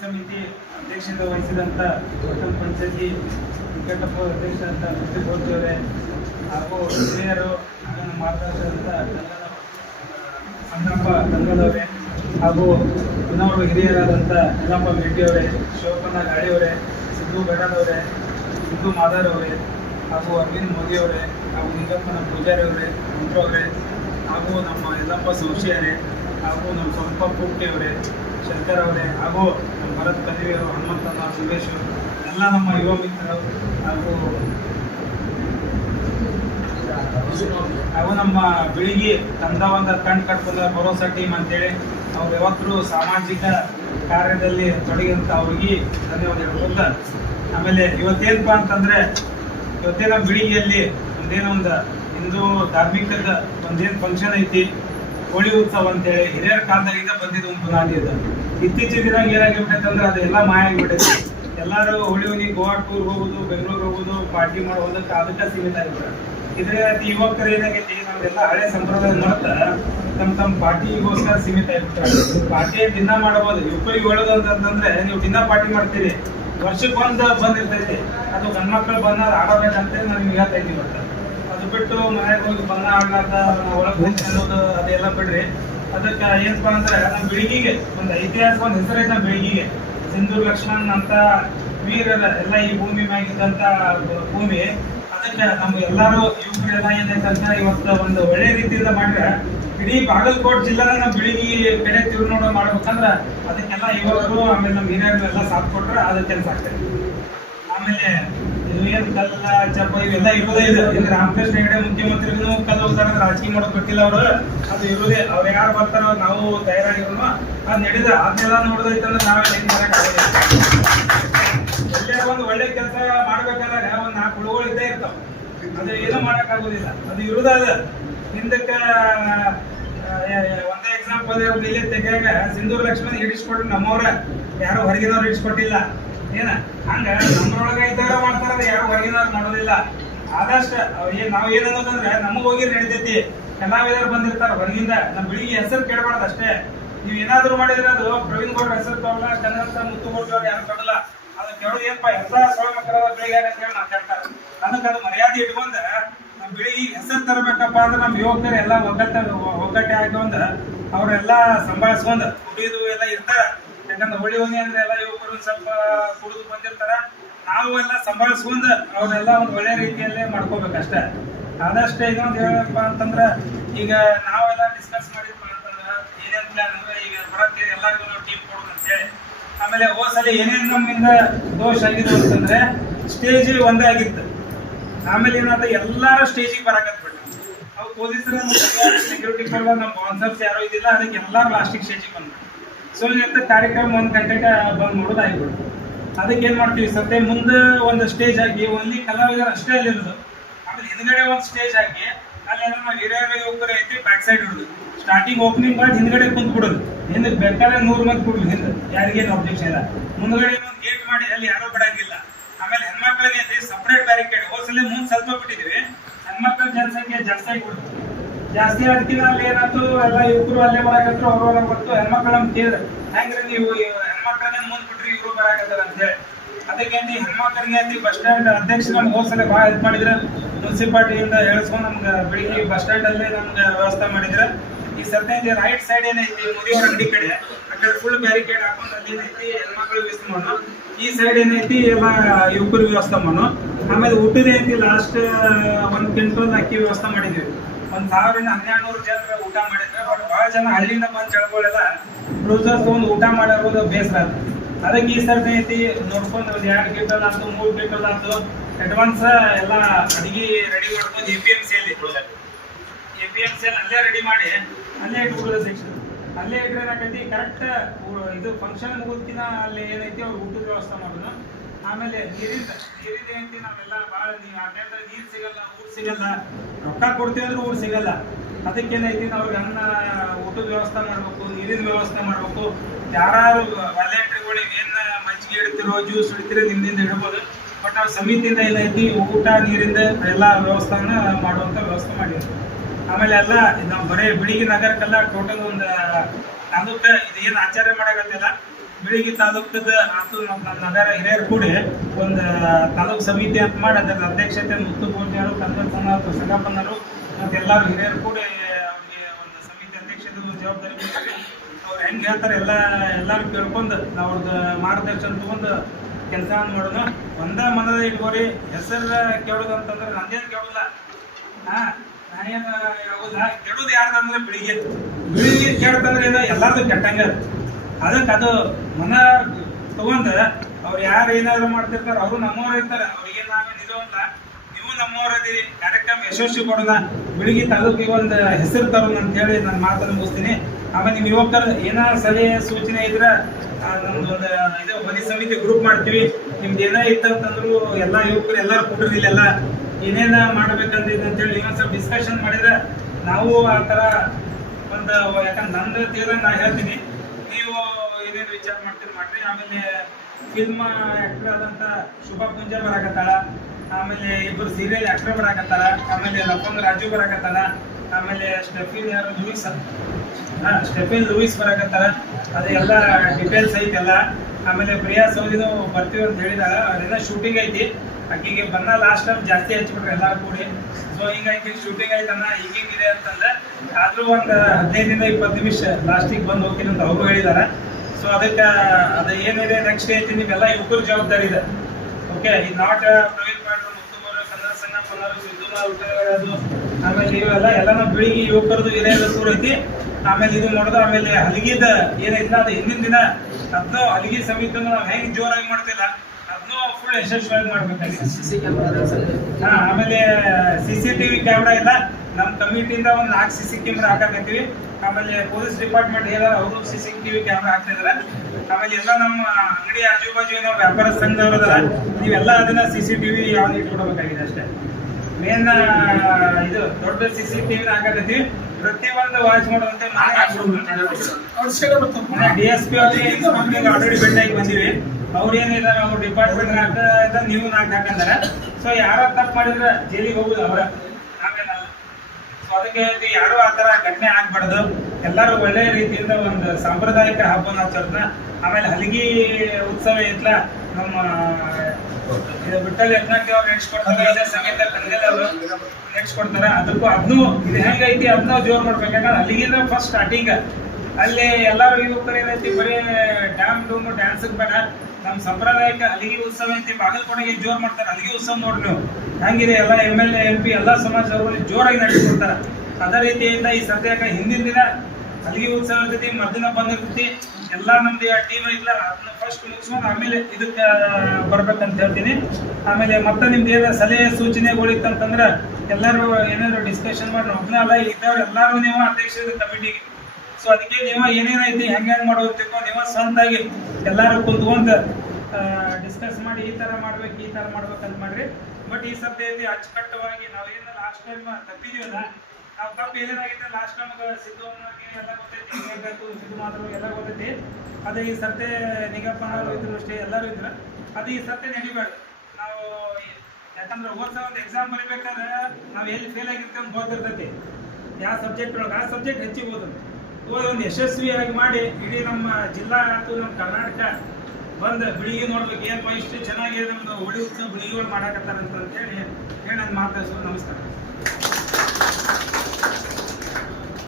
ಸಮಿತಿ ಅಧ್ಯಕ್ಷತೆ ವಹಿಸಿದಂಥ ಪಟ್ಟಣ ಪಂಚಾಯತಿ ವೆಂಕಟಪ್ಪ ಅಧ್ಯಕ್ಷರಂತ ಮುತ್ತಿಗೋತಿ ಅವರೇ ಹಾಗೂ ಹಿರಿಯರು ಅದನ್ನು ಮಾತನಾಡಿದಂಥ ಸಂಗಪ್ಪ ಗಂಗದವರೇ ಹಾಗೂ ಇನ್ನೊಬ್ಬರು ಹಿರಿಯರಾದಂಥ ಯಲ್ಲಪ್ಪ ಮೇಟಿ ಅವರೇ, ಶಿವಪ್ಪನ ಗಾಳಿಯವರೇ, ಸಿದ್ದು ಗಡದವರೇ, ಸಿದ್ದು ಮಾದಾರವರೇ ಹಾಗೂ ಅರವಿಂದ್ ಮೋದಿ ಅವರೇ ಹಾಗೂ ನಿಂಗಪ್ಪನ ಪೂಜಾರಿ ಅವರೇ, ಮಂತ್ರವರೇ ಹಾಗೂ ನಮ್ಮ ಯಲ್ಲಪ್ಪ ಸೋಶಿಯವರೇ ಹಾಗೂ ನಮ್ಮ ಸ್ವಲ್ಪ ಪೂರ್ತಿಯವರೇ, ಶಂಕರ್ ಅವರೇ ಹಾಗೂ ನಮ್ಮ ಭರತ್ ಕದಿವಿಯವರು, ಹನುಮಂತನ, ಸುರೇಶ್ ಎಲ್ಲ ನಮ್ಮ ಯುವ ಮಿತ್ರರು ಹಾಗೂ ನಮ್ಮ ಬೆಳಿಗ್ಗೆ ತಂದ ಒಂದು ಕಣ್ ಕಟ್ಕೊಂಡ ಭರೋಸಾ ಟೀಮ್ ಅಂತೇಳಿ ಅವ್ರು ಯಾವತ್ತೂ ಸಾಮಾಜಿಕ ಕಾರ್ಯದಲ್ಲಿ ತೊಡಗಿದಂಥ ಅವ್ರಿಗೆ ಧನ್ಯವಾದ ಹೇಳ್ಕೊಂತ, ಆಮೇಲೆ ಇವತ್ತೇನಪ್ಪ ಅಂತಂದರೆ ಇವತ್ತೇ ನಮ್ಮ ಬೆಳಿಗ್ಗೆಯಲ್ಲಿ ಒಂದೇನೊಂದು ಹಿಂದೂ ಧಾರ್ಮಿಕದ ಒಂದೇನು ಫಂಕ್ಷನ್ ಐತಿ, ಹೋಳಿ ಉತ್ಸವ ಅಂತೇಳಿ ಹಿರಿಯರ ಕಾಲದಾಗಿಂದ ಬಂದಿದ್ದು ಒಂದು ಬುನಾದಿ ಅದು. ಇತ್ತೀಚಿನ ದಿನ ಏನಾಗಿಬಿಟ್ಟೈತೆ ಅಂದ್ರೆ ಅದೆಲ್ಲ ಮಾಯ ಆಗಿಬಿಟ್ಟೈತೆ. ಎಲ್ಲರೂ ಹೋಳಿಗೆ ಗೋವಾ ಟೂರ್ ಹೋಗೋದು, ಬೆಂಗಳೂರು ಹೋಗೋದು, ಪಾರ್ಟಿ ಮಾಡೋದಕ್ಕೆ ಅದಕ್ಕೆ ಸೀಮಿತ ಆಗಿಬಿಟ್ರೆ. ಇದ್ರೆ ಯುವಕರು ಏನಾಗೈತಿ, ನಮ್ದೆಲ್ಲ ಹಳೆ ಸಂಪ್ರದಾಯ ಮರೆತ ತಮ್ಮ ಪಾರ್ಟಿಗೋಸ್ಕರ ಸೀಮಿತ ಆಗಿಬಿಟ್ರೆ. ಪಾರ್ಟಿ ದಿನ ಮಾಡಬಹುದು. ಯುವಕರಿಗೆ ಹೇಳೋದು ಅಂತಂದ್ರೆ ನೀವು ದಿನ ಪಾರ್ಟಿ ಮಾಡ್ತೀರಿ, ವರ್ಷಕ್ಕೊಂದು ಬಂದಿರ್ತೈತಿ, ಅದು ಗಂಡ್ಮಕ್ಳು ಬಂದ ಆಡೋಬೇಕಂತ ನಾನು ನಿಮ್ಗೆ ಹೇಳ್ತಾ ಇದ್ದೀವಿ. ಅದು ಬಿಟ್ಟು ಮನೆಗೆ ಹೋಗಿ ಬಣ್ಣ ಆಡ್ಲಾರ್ದ ಒಳಗೆ ಹೋಗಿ ಅನ್ನೋದು ಅದೆಲ್ಲ ಬಿಡ್ರಿ. ಅದಕ್ಕೆ ಏನಪ್ಪ ಅಂದ್ರೆ ನಮ್ಮ ಬೆಳಗಿಗೆ ಒಂದು ಐತಿಹಾಸಿಕ ಒಂದು ಹೆಸರೈತೆ. ನಮ್ಮ ಬೆಳಗಿಗೆ ಸಿಂಧೂರ್ ಲಕ್ಷ್ಮಣ್ ಅಂತ ವೀರರ ಎಲ್ಲ ಈ ಭೂಮಿ ಮ್ಯಾಗಿದ್ದಂಥ ಭೂಮಿ. ಅದಕ್ಕೆ ನಮ್ಗೆ ಎಲ್ಲರೂ ಯುವಕರೆಲ್ಲ ಏನೈತೆ ಅಂತ ಇವತ್ತು ಒಂದು ಒಳ್ಳೆ ರೀತಿಯಿಂದ ಮಾಡಿದ್ರೆ ಇಡೀ ಬಾಗಲಕೋಟೆ ಜಿಲ್ಲಾನ ನಾವು ಬೆಳಿಗ್ಗೆ ಕಡೆ ತಿರುನೋಡ ಮಾಡ್ಬೇಕಂದ್ರೆ ಅದಕ್ಕೆಲ್ಲ ಯುವಕರು ಆಮೇಲೆ ನಮ್ಮ ಹಿರಿಯರೆಲ್ಲ ಸಾಥ್ ಕೊಟ್ರೆ ಅದು ಕೆಲಸ ಆಗ್ತದೆ. ಆಮೇಲೆ ಏನು ಕಲ್ಲ ಚಪ್ಪ ಇವೆಲ್ಲ ಇರೋದೇ ಇದೆ. ಅಂದ್ರೆ ರಾಮಕೃಷ್ಣ ಹೆಗಡೆ ಮುಖ್ಯಮಂತ್ರಿಗೂ ಕಲ್ಲು ಹೋಗ್ತಾರೆ, ರಾಜಕೀಯ ಮಾಡೋಕೆ ಬಿಟ್ಟಿಲ್ಲ ಅವರು. ಅದು ಇರೋದೇ, ಅವ್ರು ಯಾರು ಬರ್ತಾರೋ ನಾವು ತಯಾರಾಗಿರೋನು ಅದು ನಡೆದ ಅದನ್ನೆಲ್ಲ ನೋಡೋದೈತಂದ್ರೆ ನಾವೆಲ್ಲ ಏನು ಮಾಡೋಕ್ಕಾಗೋದಿಲ್ಲ. ಎಲ್ಲೇ ಒಂದು ಒಳ್ಳೆ ಕೆಲಸ ಮಾಡ್ಬೇಕಾದ್ರೆ ಒಂದು 4 ಹುಡುಗಳು ಇದ್ದೇ ಇರ್ತಾವ, ಅದು ಏನೂ ಮಾಡೋಕ್ಕಾಗೋದಿಲ್ಲ. ಅದು ಇರೋದಾದ ಹಿಂದಕ್ಕೆ ಒಂದೇ ಎಕ್ಸಾಂಪಲ್ ಇಲ್ಲೇ ತೆಗಿಯಾಗ ಸಿಂಧೂರ್ ಲಕ್ಷ್ಮಣ್ ಹಿಡಿಸ್ಕೊಟ್ರು, ನಮ್ಮವ್ರ ಯಾರು ಹೊರಗಿನವ್ರು ಹಿಡಿಸ್ಕೊಟ್ಟಿಲ್ಲ. ಏನ ಹಂಗ ನಮ್ಮರೊಳಗೆ ಇದ್ದಾಗ ಮಾಡ್ತಾರ, ಯಾರು ಹೊರಗಿನವ್ರು ಮಾಡೋದಿಲ್ಲ. ಆದಷ್ಟು ನಾವು ಏನನ್ನೋದಂದ್ರೆ ನಮಗ್ ಹೋಗಿ ನಡಿತೈತಿ, ಕಲಾವಿದರು ಬಂದಿರ್ತಾರ ಹೊರಗಿಂದ. ನಮ್ಮ ಬೆಳಿಗ್ಗೆ ಹೆಸರು ಕೇಳಬಾರ್ದು ಅಷ್ಟೇ. ನೀವು ಏನಾದ್ರು ಮಾಡಿದ್ರೆ ಅದು ಪ್ರವೀಣ್ ಗೌಡ್ರ ಹೆಸರು ತಗೊಳ್ಳ, ಕನ್ನಡ ಮುತ್ತು ಗೌಡ್ರ ಯಾರು ಕೊಡಲ್ಲ. ಅದು ಕೇಳೋದು ಏನಪ್ಪ ಎಲ್ಲ ಸೊಳ ಮಕ್ಕಳ ಬೆಳಿಗ್ಗೆ ಅಂತ ಹೇಳಿ ಮಾತಾಡ್ತಾರೆ. ಅದಕ್ಕೆ ಅದು ಮರ್ಯಾದೆ ಇಟ್ಕೊಂಡ ನಮ್ಮ ಬೆಳಿಗ್ಗೆ ಹೆಸರು ತರಬೇಕಪ್ಪ ಅಂದ್ರೆ ನಮ್ಮ ಯುವಕರು ಎಲ್ಲ ಒಗ್ಗಟ್ಟೆ ಹಾಕೊಂಡ ಅವರೆಲ್ಲ ಸಂಭಾಳಿಸ್ಕೊಂಡ್ ಕುಡಿಯೋದು ಎಲ್ಲ ಇರ್ತಾರ. ಯಾಕಂದ್ರೆ ಹೋಳಿ ಹುಣ್ಣಿ ಅಂದ್ರೆ ಎಲ್ಲ ಯುವಕರು ಸ್ವಲ್ಪ ಕುಡಿದು ಬಂದಿರ್ತಾರ. ನಾವು ಎಲ್ಲ ಸಂಭಾಳಿಸ್ಕೊಂಡ್ ಅವ್ರೆಲ್ಲ ಒಂದು ಒಳ್ಳೆ ರೀತಿಯಲ್ಲೇ ಮಾಡ್ಕೋಬೇಕಷ್ಟೇ. ಆದಷ್ಟೇ ಇನ್ನೊಂದು ಹೇಳಪ್ಪ ಅಂತಂದ್ರೆ ಈಗ ನಾವೆಲ್ಲ ಡಿಸ್ಕಸ್ ಮಾಡಿದ್ವಿ ಅಂತಂದ್ರೆ ಏನೇನ್ ಪ್ಲಾನ್ ಅಂದ್ರೆ ಈಗ ಬರತ್ತೆ ಎಲ್ಲರಿಗೂ ನಾವು ಟೀಮ್ ಕೊಡೋದು ಅಂತೇಳಿ. ಆಮೇಲೆ ಹೋದ್ಸಲ ಏನೇನು ನಮ್ಮಿಂದ ದೋಷ ಆಗಿದ್ದು ಅಂತಂದ್ರೆ ಸ್ಟೇಜ್ ಒಂದೇ ಆಗಿತ್ತು. ಆಮೇಲೆ ಏನಾದ ಎಲ್ಲಾರು ಸ್ಟೇಜಿಗೆ ಬರಾಕತ್ಬಿಟ್ಟು ಅವು ಪೊಲೀಸರು ಸೆಕ್ಯೂರಿಟಿ ಕೊಡುವ ನಮ್ಮ ಬಾನ್ಸರ್ಸ್ ಯಾರು ಇದ್ದಿಲ್ಲ. ಅದಕ್ಕೆ ಎಲ್ಲಾರು ಲಾಸ್ಟಿಗೆ ಸ್ಟೇಜಿಗೆ ಬಂದ್ಬಿಟ್ಟು ಸೊ ಕಾರ್ಯಕ್ರಮ 1 ಗಂಟೆಗೆ ಬಂದ್ ಮಾಡೋದು ಆಗಿಬಿಟ್ಟು. ಅದಕ್ಕೆ ಏನ್ ಮಾಡ್ತೀವಿ ಸದ್ಯ ಮುಂದೆ ಒಂದು ಸ್ಟೇಜ್ ಹಾಕಿ ಒನ್ಲಿ ಕಲಾವಿದರು ಅಷ್ಟೇ ಅಲ್ಲಿರೋದು. ಆಮೇಲೆ ಹಿಂದ್ಗಡೆ ಒಂದು ಸ್ಟೇಜ್ ಹಾಕಿ ಅಲ್ಲಿ ನಮ್ಮ ಹಿರಿಯರ ಯುವಕರು ಐತಿ ಬ್ಯಾಕ್ ಸೈಡ್ ಇರೋದು. ಸ್ಟಾರ್ಟಿಂಗ್ ಓಪನಿಂಗ್ ಮಾಡಿ ಹಿಂದ್ಗಡೆ ಕುಂತ್ ಬಿಡೋದು. ಹಿಂದಕ್ಕೆ ಬೇಕಾದ್ರೆ 100 ಮಂದಿ ಕೊಡ್ಲಿ, ಹಿಂದೆ ಯಾರಿಗೇನು ಅಬ್ಜೆಕ್ಷನ್ ಇಲ್ಲ. ಮುಂದ್ಗಡೆ ಒಂದು ಗೇಟ್ ಮಾಡಿ ಅಲ್ಲಿ ಯಾರೂ ಬಿಡಂಗಿಲ್ಲ. ಆಮೇಲೆ ಹೆಣ್ಮಕ್ಳಿಗೆ ಸಪ್ರೇಟ್ ಬ್ಯಾರಿಕೇಡ್. ಹೋದ್ಸಲಿ ಮುಂದೆ ಸ್ವಲ್ಪ ಬಿಟ್ಟಿದ್ವಿ, ಹೆಣ್ಮಕ್ಳ ಜನಸಂಖ್ಯೆ ಜಾಸ್ತಿ ಆಗಿಬಿಡ್ತು. ಜಾಸ್ತಿ ಅದಕ್ಕಿಂತ ಅಲ್ಲಿ ಏನಾಯ್ತು, ಎಲ್ಲ ಯುವಕರು ಅಲ್ಲೇ ಬರಾಕತ್ರು, ಅವ್ರವ್ರ ಗೊತ್ತು. ಹೆಣ್ಮಕ್ಳು ನಮ್ಗೆ ಕೇಳಿದ್ರೆ ಹೆಂಗ್ರಿ ನೀವು ಹೆಣ್ಮಕ್ಳನ್ನ ಮುಂದೆ ಬಿಟ್ರಿ, ಇವ್ರು ಬರಾಕತ್ತಾರ ಅಂತ ಹೇಳಿ. ಅದಕ್ಕೆ ಹೆಣ್ಮಕ್ಳಿಗೆ ಬಸ್ ಸ್ಟ್ಯಾಂಡ್ ಅಧ್ಯಕ್ಷ ನಮ್ಗೆ ಹೋದ್ಸಲ ಭಾಳ ಹೆಲ್ಪ್ ಮಾಡಿದ್ರೆ, ಮುನ್ಸಿಪಾಲಿಟಿಯಿಂದ ಹೇಳಿಸ್ಕೊಂಡು ನಮ್ಗೆ ಬೆಳಿಗ್ಗೆ ಬಸ್ ಸ್ಟ್ಯಾಂಡ್ ಅಲ್ಲೇ ನಮ್ಗೆ ವ್ಯವಸ್ಥೆ ಮಾಡಿದ್ರೆ. ಈ ಸದ್ಯ ರೈಟ್ ಸೈಡ್ ಏನೈತಿ ಮೋದಿಯವ್ರ ಅಂಗಡಿ ಕಡೆ ಆ ಕಡೆ ಫುಲ್ ಬ್ಯಾರಿಕೇಡ್ ಹಾಕೊಂಡು ಅಲ್ಲಿ ಏನೈತಿ ಹೆಣ್ಮಕ್ಳು ವ್ಯವಸ್ಥೆ ಮಾಡೋ, ಈ ಸೈಡ್ ಏನೈತಿ ಎಲ್ಲ ಯುವಕರು ವ್ಯವಸ್ಥೆ ಮಾಡೋ. ಆಮೇಲೆ ಊಟದ ಐತಿ ಲಾಸ್ಟ್ 1 ಕ್ವಿಂಟಲ್ ಅಕ್ಕಿ ವ್ಯವಸ್ಥೆ ಮಾಡಿದ್ವಿ. 1000 ರಿಂದ 1200 ಜನರ ಊಟ ಮಾಡಿದ್ರೆ. ಬಟ್ ಭಾಳ ಜನ ಹಳ್ಳಿಯಿಂದ ಬಂದು ಚಳಗಳೆಲ್ಲ ಕ್ರೂಸರ್ಸ್ ತಗೊಂಡು ಊಟ ಮಾಡಿರೋದು ಬೇಸರ. ಅದಕ್ಕೆ ಈ ಸರ್ತಿ ಐತಿ ನೋಡ್ಕೊಂಡು 2 ಕ್ವಿಂಟಲ್ ಆಯ್ತು, 3 ಕ್ವಿಂಟಲ್ ಆಯ್ತು, ಅಡ್ವಾನ್ಸ್ ಎಲ್ಲ ಅಡಿಗೆ ರೆಡಿ ಮಾಡ್ಕೊಂಡು APMC ಅಲ್ಲೇ ರೆಡಿ ಮಾಡಿ ಅಲ್ಲೇ ಇಟ್ಬಿಡೋದು. ಸೆಕ್ಷನ್ ಅಲ್ಲೇ ಇಟ್ರೆ ಏನಾಗೈತಿ ಕರೆಕ್ಟ್ ಇದು ಫಂಕ್ಷನ್ ಮುಗಿದ್ಕಿನ ಅಲ್ಲಿ ಏನೈತಿ ಅವ್ರು ಊಟದ ವ್ಯವಸ್ಥೆ ಮಾಡೋದು. ಆಮೇಲೆ ನೀರಿಂದ ಏನೈತಿ ನಾವೆಲ್ಲ ಭಾಳ ಆ ಟೈಮ್ದಾಗ ನೀರು ಸಿಗಲ್ಲ, ಊಟ ಸಿಗಲ್ಲ, ರೊಕ್ಕ ಕೊಡ್ತೀವಿ ಅಂದ್ರೆ ಊಟ ಸಿಗಲ್ಲ. ಅದಕ್ಕೇನೈತಿ ಅವ್ರಿಗೆ ಊಟದ ವ್ಯವಸ್ಥೆ ಮಾಡ್ಬೇಕು, ನೀರಿನ ವ್ಯವಸ್ಥೆ ಮಾಡ್ಬೇಕು. ಯಾರು ವಾಲಂಟ್ರಿಗಳಿಗೆ ಏನು ಮಜ್ಜಿಗೆ ಇಡ್ತಿರೋ, ಜ್ಯೂಸ್ ಇಡ್ತಿರೋ ನಿಮ್ಮಿಂದ ಇಡ್ಬೋದು. ಬಟ್ ನಾವು ಸಮಿತಿಯಿಂದ ಏನೈತಿ ಊಟ ನೀರಿಂದ ಎಲ್ಲ ವ್ಯವಸ್ಥೆನ ಮಾಡುವಂಥ ವ್ಯವಸ್ಥೆ ಮಾಡಿದ್ವಿ. ಆಮೇಲೆ ಎಲ್ಲ ನಾವು ಬರೀ ಬಿಳಿಗಿ ನಗರಕ್ಕೆಲ್ಲ ಟೋಟಲ್ ಒಂದು ಅದಕ್ಕೆ ಇದು ಏನು ಆಚಾರ್ಯ ಮಾಡಕತ್ತಿಲ್ಲ ಬೆಳಿಗ್ಗೆ ತಾಲೂಕದ ಆತು ನಮ್ಮ ನಗರ ಹಿರಿಯರು ಕೂಡಿ ಒಂದು ತಾಲೂಕು ಸಮಿತಿ ಅಂತ ಮಾಡಿ ಅದರ ಅಧ್ಯಕ್ಷತೆ ಮುತ್ತು ಪೂಜಾರು ಕಂದಪ್ಪನವರು ಸಂಗಪ್ಪನವರು ಮತ್ತು ಎಲ್ಲರೂ ಹಿರಿಯರು ಕೂಡಿ ಅವ್ರಿಗೆ ಒಂದು ಸಮಿತಿ ಅಧ್ಯಕ್ಷತೆ ಜವಾಬ್ದಾರಿ ಕೊಟ್ಟಿವಿ. ಅವ್ರು ಹೆಂಗೆ ಹೇಳ್ತಾರೆ ಎಲ್ಲರೂ ಕೇಳ್ಕೊಂಡು ಅವ್ರದ್ದು ಮಾರ್ಗದರ್ಶನ ತಗೊಂಡು ಕೆಲಸ ಮಾಡೋದು. ಒಂದ ಮನದ ಇಟ್ಕೋರಿ. ಹೆಸರು ಕೇಳೋದು ಅಂತಂದ್ರೆ ನಂದೇನು ಕೇಳೋಲ್ಲ. ನಾನೇನು ಯಾವ್ದಾ ಕೆಡೋದು ಯಾರ್ದಂದ್ರೆ ಬೆಳಿಗ್ಗೆ ಕೇಳ್ತಂದ್ರೆ ಇದು ಎಲ್ಲಾರ್ದು ಕೆಟ್ಟಂಗ. ಅದಕ್ಕೆ ಅದು ಮನ ತಗೊಂಡ ಅವ್ರು ಯಾರು ಏನಾದ್ರು ಮಾಡ್ತಿರ್ತಾರೆ ಅವರು ನಮ್ಮವ್ರು ಇರ್ತಾರೆ. ಅವ್ರಿಗೆ ನಾವೇನು ಇದು ಅಲ್ಲ, ನೀವು ನಮ್ಮವ್ರದಿರಿ. ಕಾರ್ಯಕ್ರಮ ಯಶಸ್ವಿ ಕೊಡೋಣ, ಬೆಳಿಗ್ಗೆ ತಾಲೂಕಿಗೆ ಒಂದು ಹೆಸರು ತರೋಣ ಅಂತ ಹೇಳಿ ನಾನು ಮಾತನ್ನು ಮುಗಿಸ್ತೀನಿ. ಆಮೇಲೆ ನಿಮ್ಮ ಯುವಕರು ಏನೋ ಸಲಹೆ ಸೂಚನೆ ಇದ್ರೆ ನಮ್ದು ಒಂದು ಇದು ಮನೆ ಸಮಿತಿ ಗ್ರೂಪ್ ಮಾಡ್ತೀವಿ. ನಿಮ್ದು ಏನೋ ಇತ್ತಂತಂದ್ರು ಎಲ್ಲ ಯುವಕರು ಎಲ್ಲರೂ ಕೂಡಿರ್ಲಿಲ್ಲ ಏನೇನ ಮಾಡ್ಬೇಕಂತ ಅಂತೇಳಿ ಇನ್ನೊಂದು ಸ್ವಲ್ಪ ಡಿಸ್ಕಷನ್ ಮಾಡಿದ್ರೆ ನಾವು ಆ ಥರ ಒಂದು, ಯಾಕಂದ್ರೆ ನಂದು ತಿಳಿದಂಗೆ ನಾ ಹೇಳ್ತೀನಿ, ನೀವು ಏನೇನು ವಿಚಾರ ಮಾಡ್ತೀರಿ ಮಾಡ್ರಿ. ಆಮೇಲೆ ಫಿಲ್ಮ್ ಆಕ್ಟರ್ ಆದಂಥ ಶುಭ ಪುಂಜ ಬರಾಕತ್ತಾಳ, ಆಮೇಲೆ ಇಬ್ಬರು ಸೀರಿಯಲ್ ಆಕ್ಟರ್ ಬರಾಕತ್ತಾರ, ಆಮೇಲೆ ಲಪ್ಪಂಗ ರಾಜು ಬರಾಕತ್ತಾನ, ಆಮೇಲೆ ಸ್ಟೆಫಿನ್ ಲೂಯಿಸ್ ಬರಾಕತ್ತಾರ. ಅದೆಲ್ಲ ಡಿಟೇಲ್ಸ್ ಐತೆಲ್ಲ. ಆಮೇಲೆ ಪ್ರಿಯಾ ಸೌದಿನೂ ಬರ್ತೀವಿ ಅಂತ ಹೇಳಿದಾಗ ಅದೆಲ್ಲ ಶೂಟಿಂಗ್ ಐತಿ. ಆಕೆಗೆ ಬಂದ ಲಾಸ್ಟ್ ಟೈಮ್ ಜಾಸ್ತಿ ಹಚ್ಬಿಟ್ರೆ ಎಲ್ಲರೂ ಕೂಡಿ. ಸೊ ಹಿಂಗಾಗಿ ಶೂಟಿಂಗ್ ಆಯ್ತನ್ನ ಈಗಿಂಗಿದೆ ಅಂತಂದ್ರೆ ಆದ್ರೂ ಒಂದು 15-20 ನಿಮಿಷ ಲಾಸ್ಟಿಗೆ ಬಂದು ಹೋಗ್ತೀನಿ ಅಂತ ಅವರು ಹೇಳಿದಾರೆ. ಸೊ ಅದಕ್ಕೆ ಅದು ಏನಿದೆ ನೆಕ್ಸ್ಟ್ ಐತಿ ನೀವೆಲ್ಲ ಯುವಕರ ಜವಾಬ್ದಾರಿ ಇದೆ. ಓಕೆ, ಇದು ನಾಟ್ ಪ್ರವೀಣ್ ಪಾಟ್ರು, ಮುತ್ತುಮರು, ಕನ್ನಡ ಸಂಗಪ್ಪನವರು, ಸಿದ್ದು, ಆಮೇಲೆ ಇವೆಲ್ಲ ಎಲ್ಲಾನು ಬೆಳಿಗ್ಗೆ ಯುವಕರದು ಹಿರಿಯರ ದೂರ ಐತಿ. ಆಮೇಲೆ ಇದು ನೋಡಿದ್ರೆ ಆಮೇಲೆ ಹಲಗಿದ ಏನೈತಿಲ್ಲ ಅದು ಹಿಂದಿನ ದಿನ ಅದನ್ನು ಹಲಗಿ ಸಮಿತಿ ನಾವು ಹೆಂಗ್ ಜೋರಾಗಿ ಮಾಡ್ತಿಲ್ಲ ಅದನ್ನು ಫುಲ್ ಯಶಸ್ವಿಯಾಗಿ ಮಾಡ್ಬೇಕಾಗಿದೆ. ಆಮೇಲೆ CCTV ಕ್ಯಾಮ್ರಾ ಇಲ್ಲ, ನಮ್ಮ ಕಮಿಟಿಯಿಂದ ಒಂದು 4 CC ಕ್ಯಾಮ್ರಾ ಹಾಕಕತ್ತೀವಿ. ಆಮೇಲೆ ಪೊಲೀಸ್ ಡಿಪಾರ್ಟ್ಮೆಂಟ್ ಏನಾರ ಅವರು CCTV ಕ್ಯಾಮ್ರಾ ಹಾಕ್ತಾ ಇದಾರೆ. ಆಮೇಲೆ ಎಲ್ಲ ನಮ್ಮ ಅಂಗಡಿ ಆಜು ಬಾಜು ಏನೋ ವ್ಯಾಪಾರ ಸಂಘದವ್ರದಾರ, ನೀವೆಲ್ಲ ಅದನ್ನ CCTV ಯಾವ್ದು ಇಟ್ಕೊಡ್ಬೇಕಾಗಿದೆ ಅಷ್ಟೇ. ಮೇನ್ ಇದು ದೊಡ್ಡ CCTV ಹಾಕಕತ್ತೀವಿ. ಪ್ರತಿಯೊಂದು ವಾಚ್ ಮಾಡುವಂತೆ DSP ಅವ್ರಿಗೆ ಆಲ್ರೆಡಿ ಭೇಟಿಯಾಗಿ ಬಂದಿವಿ. ಅವ್ರು ಏನಿದ್ದಾರೆ ಅವ್ರ ಡಿಪಾರ್ಟ್ಮೆಂಟ್ ಹಾಕ ನೀವು 4 ಹಾಕಂದಾರೆ. ಸೊ ಯಾರು ತಪ್ಪು ಮಾಡಿದ್ರೆ ಜೈಲಿಗೆ ಹೋಗುದು ಅವರ, ನಾವೇನಲ್ಲ. ಸೊ ಅದಕ್ಕೆ ಯಾರು ಆ ಥರ ಘಟನೆ ಆಗ್ಬಾರ್ದು. ಎಲ್ಲರೂ ಒಳ್ಳೆ ರೀತಿಯಿಂದ ಒಂದು ಸಾಂಪ್ರದಾಯಿಕ ಹಬ್ಬನ ಆಚರಣೆ. ಆಮೇಲೆ ಹಲಗಿ ಉತ್ಸವ ಇತ್ಲ ನಮ್ಮ ಬಿಟ್ಟಲ್ಲಿ ಯತ್ನಾಕಿ ಅವ್ರು ನೆಡ್ಸ್ಕೊಡ್ತಾರೆ, ಇದೇ ಸಮೇತ ಕನ್ನಡ ಅವರು ನೆಡ್ಸ್ಕೊಡ್ತಾರೆ. ಅದನ್ನೂ ಇದು ಹೆಂಗೈತಿ ಅದನ್ನ ಜೋರ್ ಮಾಡ್ಬೇಕಾದ್ರೆ ಅಲ್ಲಿಗಿಂದ ಫಸ್ಟ್ ಸ್ಟಾರ್ಟಿಂಗ್ ಅಲ್ಲಿ ಎಲ್ಲರೂ ಯುವಕರು ಏನೈತಿ ಬರೀ ಡ್ಯಾನ್ಸ್ ಬೇಡ, ನಮ್ಮ ಸಾಂಪ್ರದಾಯಿಕ ಹಲಗಿ ಉತ್ಸವ ಐತಿ. ಬಾಗಲಕೋಟೆಗೆ ಜೋರ್ ಮಾಡ್ತಾರೆ ಹಲಗಿ ಉತ್ಸವ. ನೋಡ್ರಿ ನೀವು ಹಂಗಿದೆ, ಎಲ್ಲ MLA MP ಎಲ್ಲ ಸಮಾಜದವರು ಜೋರಾಗಿ ನಡೆಸ್ಕೊಡ್ತಾರೆ. ಅದೇ ರೀತಿಯಿಂದ ಈ ಸದ್ಯಕ್ಕೆ ಹಿಂದಿನ ದಿನ ಹಲಗಿ ಉತ್ಸವ ಇರ್ತೈತಿ, ಮರ್ದಿನ ಬಂದಿರ್ತೈತಿ. ಎಲ್ಲ ನಮ್ದು ಟೀಮ್ ಐತಿಲ್ಲ ಅದನ್ನ ಫಸ್ಟ್ ಮುಗಿಸ್ಕೊಂಡು ಆಮೇಲೆ ಇದಕ್ಕೆ ಬರ್ಬೇಕಂತ ಹೇಳ್ತೀನಿ. ಆಮೇಲೆ ಮತ್ತೆ ನಿಮ್ದು ಏನಾರ ಸಲಹೆ ಸೂಚನೆಗಳಿತ್ತಂತಂದ್ರೆ ಎಲ್ಲರೂ ಏನಾದ್ರು ಡಿಸ್ಕಷನ್ ಮಾಡಿ, ಒಬ್ಬನೇ ಅಲ್ಲ ಇದ್ದವ್ರು ಎಲ್ಲರೂ ನೀವು ಅಧ್ಯಕ್ಷರ ಕಮಿಟಿಗೆ. ಸೊ ಅದಕ್ಕೆ ನೀವು ಏನೇನೈತಿ ಹೆಂಗೆ ಮಾಡೋಗ್ತಿಕೋ ನೀವು ಸ್ವಂತಾಗಿ ಎಲ್ಲರೂ ಕುಂತ್ಕೊಂಡು ಡಿಸ್ಕಸ್ ಮಾಡಿ ಈ ಥರ ಮಾಡ್ಬೇಕಂತ ಮಾಡ್ರಿ. ಬಟ್ ಈ ಸರ್ತಿ ಐತಿ ಅಚ್ಚುಕಟ್ಟವಾಗಿ ನಾವೇನು ಲಾಸ್ಟ್ ಟೈಮ್ ತಪ್ಪಿದೀವಲ್ಲ, ನಾವು ತಪ್ಪು ಏನೇನಾಗಿದೆ ಲಾಸ್ಟ್ ಟೈಮ್ ಸಿದ್ದು ಎಲ್ಲ ಗೊತ್ತೈತಿ, ಸಿದ್ದು ಮಾತ್ರ ಎಲ್ಲ ಗೊತ್ತೈತಿ. ಅದೇ ಈ ಸರ್ತಿ ನಿಗಪ್ಪನವರು ಇದ್ರು ಅಷ್ಟೇ, ಎಲ್ಲರೂ ಇದ್ರು. ಅದು ಈ ಸರ್ತಿ ನಡಿಬೇಡ ನಾವು. ಯಾಕಂದ್ರೆ ಓದ್ಸೋ ಒಂದು ಎಕ್ಸಾಮ್ ಬರಿಬೇಕಾದ್ರೆ ನಾವು ಎಲ್ಲಿ ಫೇಲ್ ಆಗಿರ್ತೀವಿ ಅಂತ ಗೊತ್ತಿರ್ತೈತಿ. ಯಾವ ಸಬ್ಜೆಕ್ಟ್ ಒಳಗೆ ಆ ಸಬ್ಜೆಕ್ಟ್ ಹೆಚ್ಚಿಗೆ ಓದೋದು ಒಂದು ಯಶಸ್ವಿಯಾಗಿ ಮಾಡಿ ಇಡೀ ನಮ್ಮ ಜಿಲ್ಲಾ ಮತ್ತು ನಮ್ಮ ಕರ್ನಾಟಕ ಬಂದು ಬೆಳಿಗ್ಗೆ ನೋಡ್ಬೇಕು ಏನು ಇಷ್ಟು ಚೆನ್ನಾಗಿ ನಮ್ದು ಹೋಳಿ ಉತ್ಸವ ಬೆಳಿಗ್ಗೆ ಮಾಡಕತ್ತಾರಂತ ಹೇಳಿ ನನ್ನ ಮಾತಾಡ್ಸೋದು. ನಮಸ್ಕಾರ.